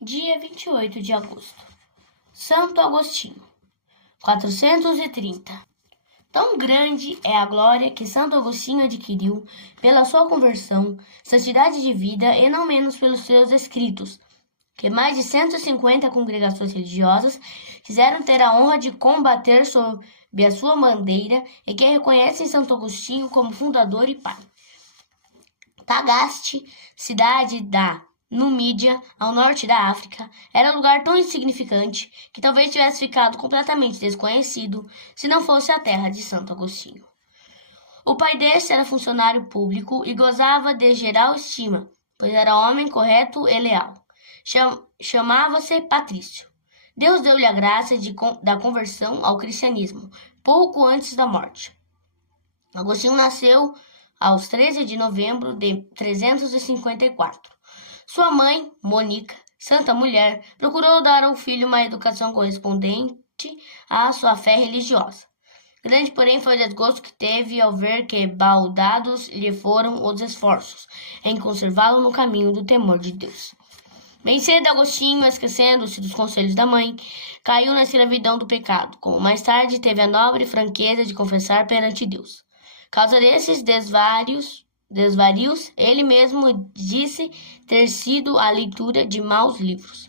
Dia 28 de agosto. Santo Agostinho, 430. Tão grande é a glória que Santo Agostinho adquiriu pela sua conversão, santidade de vida e não menos pelos seus escritos, que mais de 150 congregações religiosas quiseram ter a honra de combater sob a sua bandeira e que reconhecem Santo Agostinho como fundador e pai. Tagaste, cidade da Numídia, ao norte da África, era um lugar tão insignificante que talvez tivesse ficado completamente desconhecido se não fosse a terra de Santo Agostinho. O pai deste era funcionário público e gozava de geral estima, pois era homem correto e leal. Chamava-se Patrício. Deus deu-lhe a graça da conversão ao cristianismo, pouco antes da morte. Agostinho nasceu aos 13 de novembro de 354. Sua mãe, Mônica, santa mulher, procurou dar ao filho uma educação correspondente à sua fé religiosa. Grande, porém, foi o desgosto que teve ao ver que baldados lhe foram os esforços em conservá-lo no caminho do temor de Deus. Bem cedo, Agostinho, esquecendo-se dos conselhos da mãe, caiu na escravidão do pecado, como mais tarde teve a nobre franqueza de confessar perante Deus. Causa desses desvarios, ele mesmo disse ter sido a leitura de maus livros.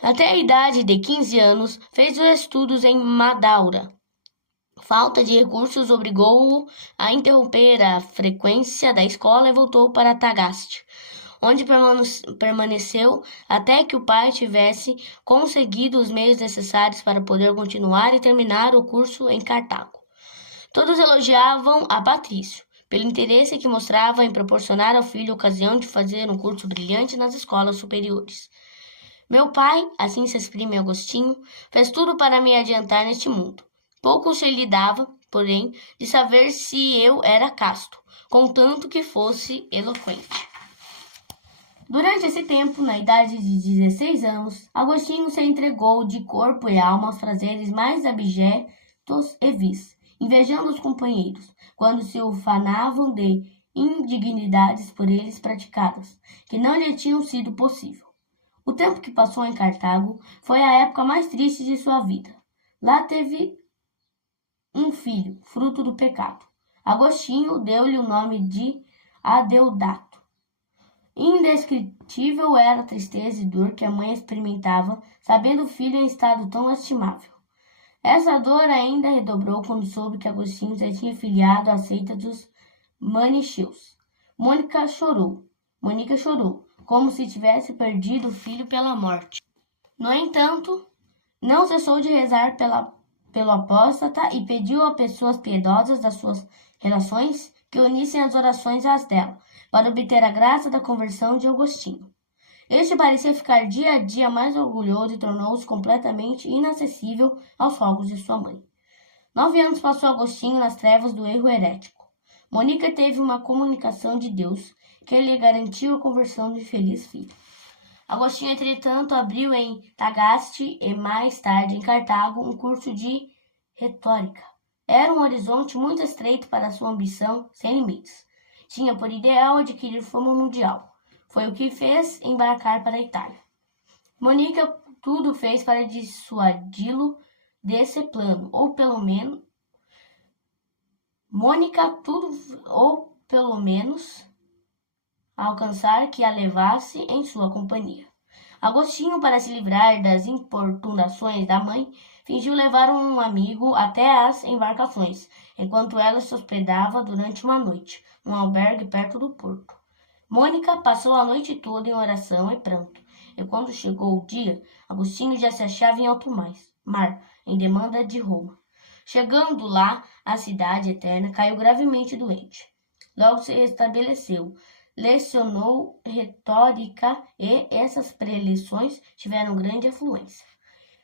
Até a idade de 15 anos, fez os estudos em Madaura. Falta de recursos obrigou-o a interromper a frequência da escola e voltou para Tagaste, onde permaneceu até que o pai tivesse conseguido os meios necessários para poder continuar e terminar o curso em Cartago. Todos elogiavam a Patrício, pelo interesse que mostrava em proporcionar ao filho a ocasião de fazer um curso brilhante nas escolas superiores. Meu pai, assim se exprime Agostinho, fez tudo para me adiantar neste mundo. Pouco se lhe dava, porém, de saber se eu era casto, contanto que fosse eloquente. Durante esse tempo, na idade de 16 anos, Agostinho se entregou de corpo e alma aos prazeres mais abjetos e vis, invejando os companheiros, quando se ufanavam de indignidades por eles praticadas, que não lhe tinham sido possível. O tempo que passou em Cartago foi a época mais triste de sua vida. Lá teve um filho, fruto do pecado. Agostinho deu-lhe o nome de Adeodato. Indescritível era a tristeza e dor que a mãe experimentava, sabendo o filho em estado tão lastimável. Essa dor ainda redobrou quando soube que Agostinho se tinha filiado à seita dos manicheus. Mônica chorou, como se tivesse perdido o filho pela morte. No entanto, não cessou de rezar pelo apóstata e pediu a pessoas piedosas das suas relações que unissem as orações às dela, para obter a graça da conversão de Agostinho. Este parecia ficar dia a dia mais orgulhoso e tornou-se completamente inacessível aos rogos de sua mãe. 9 anos passou Agostinho nas trevas do erro herético. Mônica teve uma comunicação de Deus que lhe garantiu a conversão do infeliz filho. Agostinho, entretanto, abriu em Tagaste e mais tarde em Cartago um curso de retórica. Era um horizonte muito estreito para sua ambição sem limites. Tinha por ideal adquirir fama mundial. Foi o que fez embarcar para a Itália. Mônica tudo fez para dissuadi-lo desse plano, ou pelo menos alcançar que a levasse em sua companhia. Agostinho, para se livrar das importunações da mãe, fingiu levar um amigo até as embarcações, enquanto ela se hospedava durante uma noite, num albergue perto do porto. Mônica passou a noite toda em oração e pranto, e quando chegou o dia, Agostinho já se achava em alto mar, em demanda de Roma. Chegando lá, a cidade eterna caiu gravemente doente. Logo se restabeleceu, lecionou retórica e essas preleções tiveram grande afluência.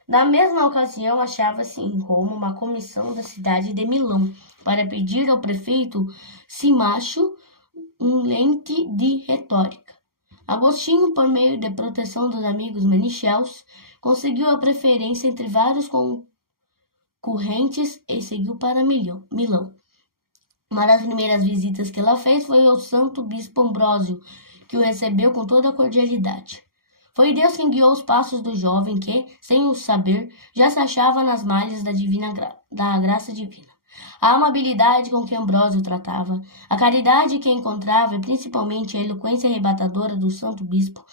Na mesma ocasião, achava-se em Roma uma comissão da cidade de Milão para pedir ao prefeito Simácio um lente de retórica. Agostinho, por meio de proteção dos amigos manicheus, conseguiu a preferência entre vários concorrentes e seguiu para Milão. Uma das primeiras visitas que ela fez foi ao santo bispo Ambrósio, que o recebeu com toda a cordialidade. Foi Deus quem guiou os passos do jovem que, sem o saber, já se achava nas malhas da graça divina. A amabilidade com que Ambrósio tratava, a caridade que encontrava e principalmente a eloquência arrebatadora do santo bispo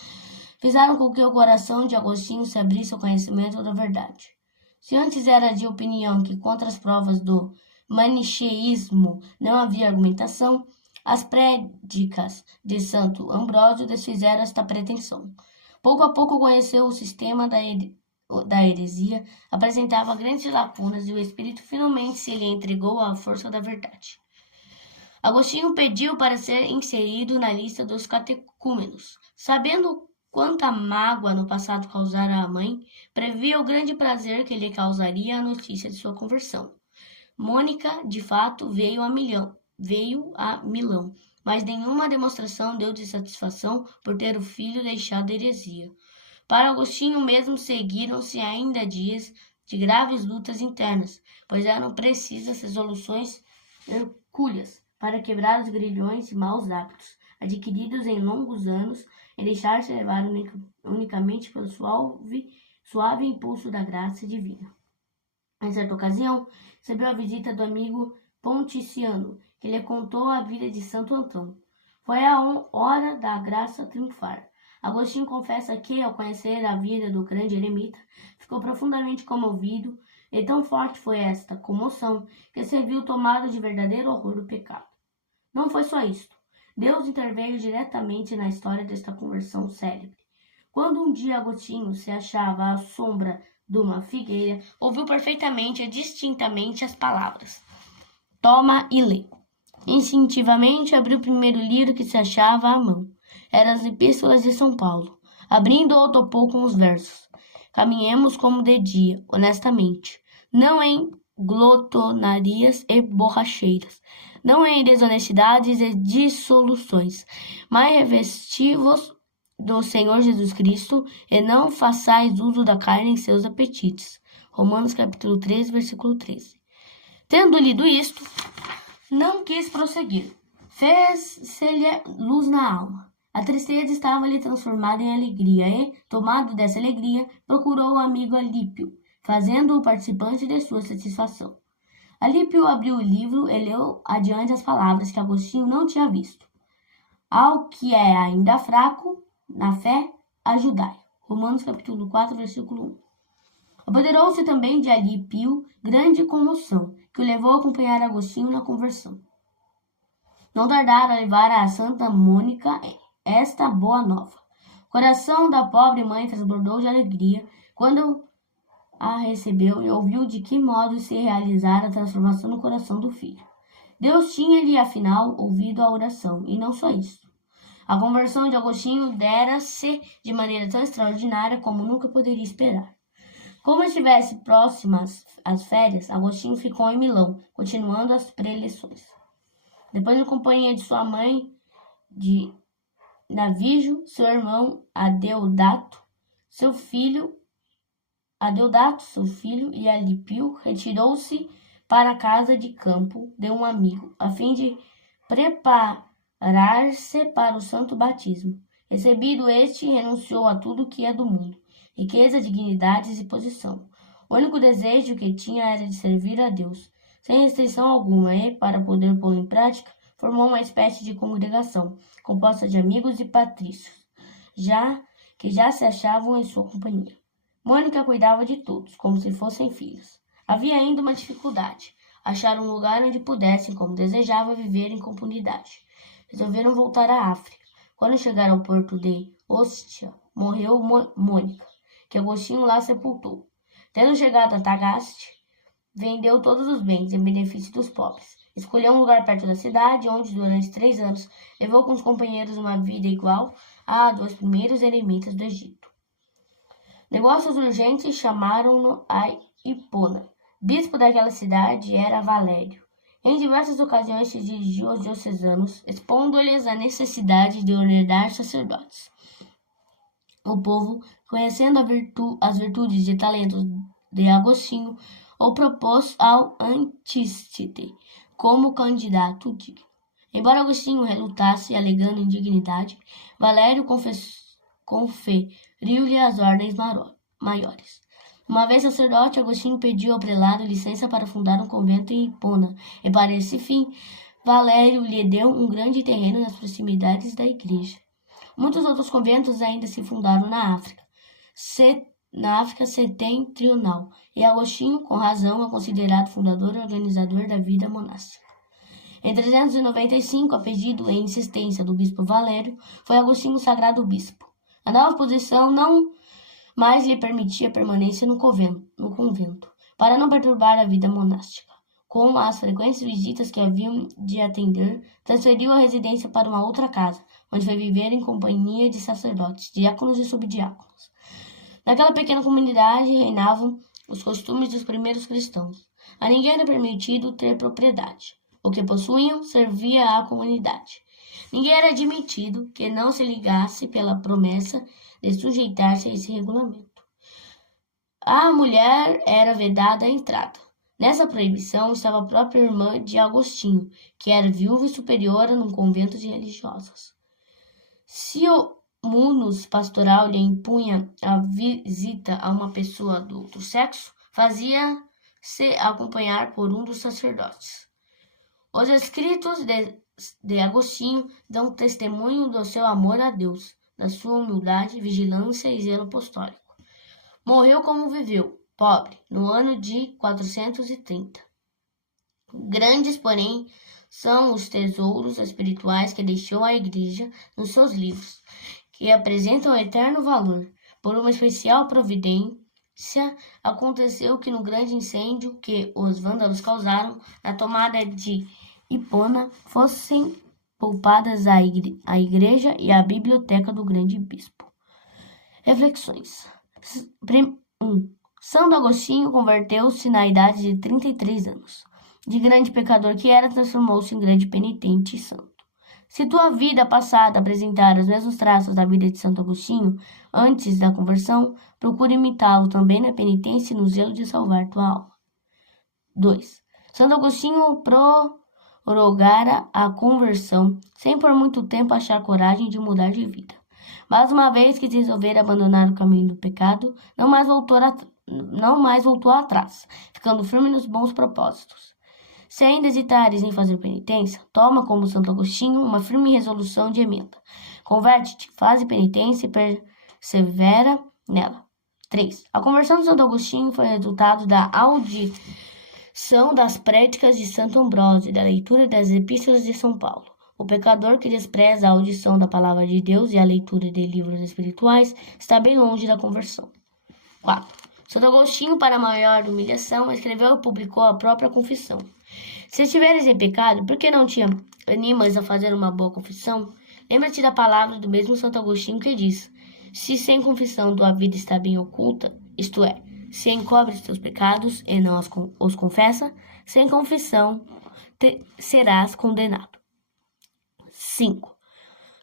fizeram com que o coração de Agostinho se abrisse ao conhecimento da verdade. Se antes era de opinião que contra as provas do manicheísmo não havia argumentação, as prédicas de Santo Ambrósio desfizeram esta pretensão. Pouco a pouco conheceu o sistema da heresia, apresentava grandes lacunas e o espírito finalmente se lhe entregou à força da verdade. Agostinho pediu para ser inserido na lista dos catecúmenos. Sabendo quanta mágoa no passado causara à mãe, previa o grande prazer que lhe causaria a notícia de sua conversão. Mônica, de fato, veio a Milão, mas nenhuma demonstração deu de satisfação por ter o filho deixado a heresia. Para Agostinho mesmo seguiram-se ainda dias de graves lutas internas, pois eram precisas resoluções hercúleas para quebrar os grilhões e maus hábitos, adquiridos em longos anos, e deixar-se levar unicamente pelo suave impulso da graça divina. Em certa ocasião, recebeu a visita do amigo Ponticiano, que lhe contou a vida de Santo Antão. Foi a hora da graça triunfar. Agostinho confessa que, ao conhecer a vida do grande eremita, ficou profundamente comovido, e tão forte foi esta comoção que se viu tomado de verdadeiro horror do pecado. Não foi só isto. Deus interveio diretamente na história desta conversão célebre. Quando um dia Agostinho se achava à sombra de uma figueira, ouviu perfeitamente e distintamente as palavras: "Toma e lê." Instintivamente abriu o primeiro livro que se achava à mão. Eram as Epístolas de São Paulo. Abrindo-o, topou com os versos: "Caminhemos como de dia, honestamente, não em glotonarias e borracheiras, não em desonestidades e dissoluções, mas revesti-vos do Senhor Jesus Cristo, e não façais uso da carne em seus apetites." Romanos capítulo 13, versículo 13. Tendo lido isto, não quis prosseguir. Fez-se-lhe luz na alma. A tristeza estava-lhe transformada em alegria e, tomado dessa alegria, procurou o amigo Alípio, fazendo-o participante de sua satisfação. Alípio abriu o livro e leu adiante as palavras que Agostinho não tinha visto: "Ao que é ainda fraco na fé, ajudai." Romanos capítulo 4, versículo 1. Apoderou-se também de Alípio grande comoção, que o levou a acompanhar Agostinho na conversão. Não tardara a levar a Santa Mônica esta boa nova. O coração da pobre mãe transbordou de alegria quando a recebeu e ouviu de que modo se realizara a transformação no coração do filho. Deus tinha-lhe, afinal, ouvido a oração, e não só isso. A conversão de Agostinho dera-se de maneira tão extraordinária como nunca poderia esperar. Como estivesse próximas as férias, Agostinho ficou em Milão, continuando as preleções. Depois, em companhia de sua mãe, de Navígio, seu irmão Adeodato, seu filho e Alípio, retirou-se para a casa de campo de um amigo, a fim de preparar-se para o santo batismo. Recebido este, renunciou a tudo que é do mundo, riqueza, dignidades e posição. O único desejo que tinha era de servir a Deus, sem restrição alguma, e, para poder pô-lo em prática, formou uma espécie de congregação, composta de amigos e patrícios, que já se achavam em sua companhia. Mônica cuidava de todos, como se fossem filhos. Havia ainda uma dificuldade: achar um lugar onde pudessem, como desejava, viver em comunidade. Resolveram voltar à África. Quando chegaram ao porto de Ostia, morreu Mônica, que Agostinho lá sepultou. Tendo chegado a Tagaste, vendeu todos os bens em benefício dos pobres. Escolheu um lugar perto da cidade, onde durante 3 anos levou com os companheiros uma vida igual à dos primeiros eremitas do Egito. Negócios urgentes chamaram-no a Hipona. Bispo daquela cidade era Valério. Em diversas ocasiões se dirigiu aos diocesanos, expondo-lhes a necessidade de ordenar sacerdotes. O povo, conhecendo as virtudes e talentos de Agostinho, o propôs ao Antístite como candidato digno. Embora Agostinho relutasse, alegando indignidade, Valério transferiu-lhe as ordens maiores. Uma vez sacerdote, Agostinho pediu ao prelado licença para fundar um convento em Hipona, e para esse fim, Valério lhe deu um grande terreno nas proximidades da igreja. Muitos outros conventos ainda se fundaram na África setentrional, e Agostinho, com razão, é considerado fundador e organizador da vida monástica. Em 395, a pedido e insistência do bispo Valério, foi Agostinho sagrado bispo. A nova posição não mais lhe permitia permanência no convento, para não perturbar a vida monástica. Com as frequentes visitas que haviam de atender, transferiu a residência para uma outra casa, onde foi viver em companhia de sacerdotes, diáconos e subdiáconos. Naquela pequena comunidade reinavam os costumes dos primeiros cristãos. A ninguém era permitido ter propriedade. O que possuíam servia à comunidade. Ninguém era admitido que não se ligasse pela promessa de sujeitar-se a esse regulamento. A mulher era vedada a entrada. Nessa proibição estava a própria irmã de Agostinho, que era viúva e superiora num convento de religiosas. Se o munus pastoral lhe impunha a visita a uma pessoa do outro sexo, fazia-se acompanhar por um dos sacerdotes. Os escritos de Agostinho dão testemunho do seu amor a Deus, da sua humildade, vigilância e zelo apostólico. Morreu como viveu, pobre, no ano de 430. Grandes, porém, são os tesouros espirituais que deixou à Igreja nos seus livros, que apresentam eterno valor. Por uma especial providência, aconteceu que no grande incêndio que os vândalos causaram na tomada de Hipona fossem poupadas a igreja e a biblioteca do grande bispo. Reflexões. 1. Santo Agostinho converteu-se na idade de 33 anos. De grande pecador que era, transformou-se em grande penitente e santo. Se tua vida passada apresentar os mesmos traços da vida de Santo Agostinho antes da conversão, procure imitá-lo também na penitência e no zelo de salvar tua alma. 2. Santo Agostinho prorrogara a conversão, sem por muito tempo achar coragem de mudar de vida. Mas uma vez que resolvera abandonar o caminho do pecado, não mais voltou atrás, ficando firme nos bons propósitos. Se ainda hesitares em fazer penitência, toma como Santo Agostinho uma firme resolução de emenda. Converte-te, faz penitência e persevera nela. 3. A conversão de Santo Agostinho foi resultado da audição das prédicas de Santo Ambrósio e da leitura das epístolas de São Paulo. O pecador que despreza a audição da palavra de Deus e a leitura de livros espirituais está bem longe da conversão. 4. Santo Agostinho, para maior humilhação, escreveu e publicou a própria confissão. Se estiveres em pecado, por que não te animas a fazer uma boa confissão? Lembra-te da palavra do mesmo Santo Agostinho que diz: se sem confissão tua vida está bem oculta, isto é, se encobres teus pecados e não os confessa, sem confissão serás condenado. 5.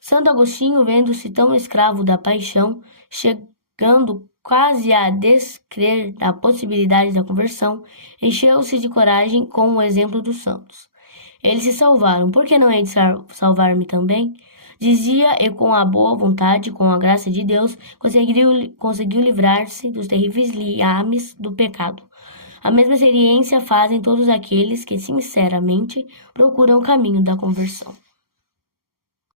Santo Agostinho, vendo-se tão escravo da paixão, chegando quase a descrer da possibilidade da conversão, encheu-se de coragem com o exemplo dos santos. Eles se salvaram, por que não hei de salvar-me também? Dizia, e com a boa vontade, com a graça de Deus, conseguiu livrar-se dos terríveis liames do pecado. A mesma experiência fazem todos aqueles que, sinceramente, procuram o caminho da conversão.